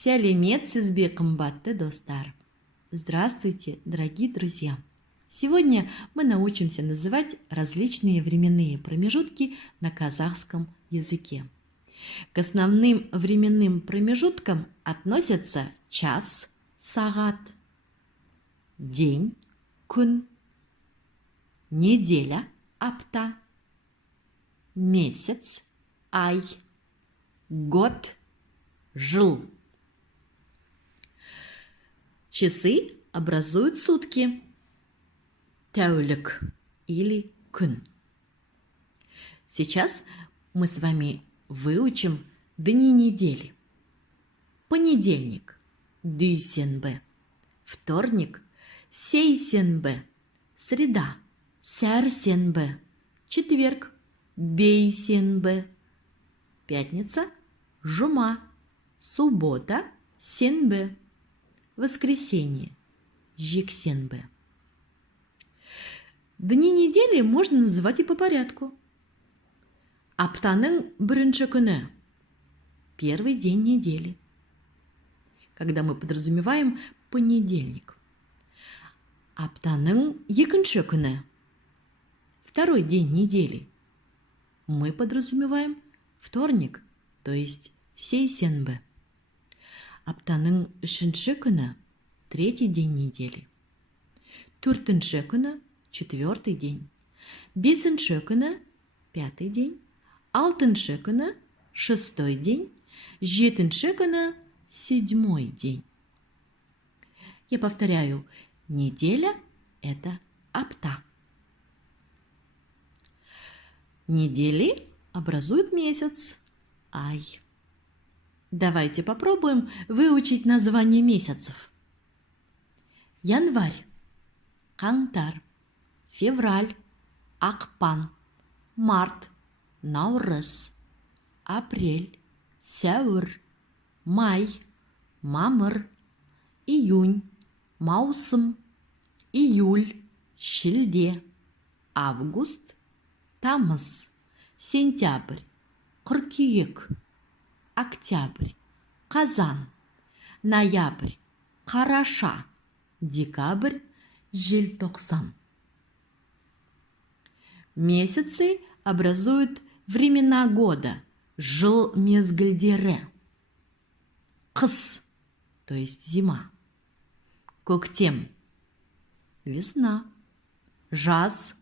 Сәлеметсіз бе, қымбатты достар! Здравствуйте, дорогие друзья! Сегодня мы научимся называть различные временные промежутки на казахском языке. К основным временным промежуткам относятся час, сағат, день, күн, неделя, апта, месяц, ай, год, жыл. Часы образуют сутки, тәулік или күн. Сейчас мы с вами выучим дни недели. Понедельник – дүйсенбі, вторник – сейсенбі, среда – сәрсенбі, четверг – бейсенбі, пятница – жұма, суббота – сенбі, воскресенье – жексенбі. Дни недели можно называть и по порядку. Аптаның бірінші күні – первый день недели, когда мы подразумеваем понедельник. Аптаның екінші күні – второй день недели, мы подразумеваем вторник, то есть сейсенбі. Аптаның үшінші күні – третий день недели. Төртінші күні – четвертый день. Бесінші күні – пятый день. Алтыншы күні – шестой день. Жетінші күні – седьмой день. Я повторяю, неделя – это апта. Недели образуют месяц – ай. Давайте попробуем выучить названия месяцев. Январь, қаңтар, февраль, ақпан, март, наурыз, апрель, сәуір, май, мамыр, июнь, маусым, июль, шілде, август, тамыз, сентябрь, қыркүйек, октябрь, қазан, ноябрь, қараша, декабрь, желтоқсан. Месяцы образуют времена года, жыл мезгілдері. Қыс, то есть зима. Көктем, весна. Жаз,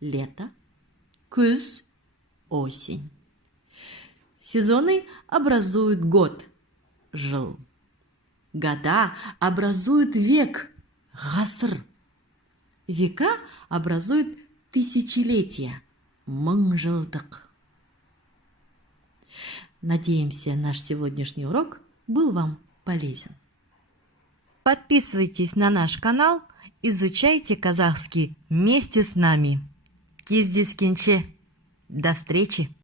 лето. Күз, осень. Сезоны образуют год, жыл. Года образуют век, ғасыр. Века образуют тысячелетия, мыңжылдық. Надеемся, наш сегодняшний урок был вам полезен. Подписывайтесь на наш канал, изучайте казахский вместе с нами. Кездескенше. До встречи!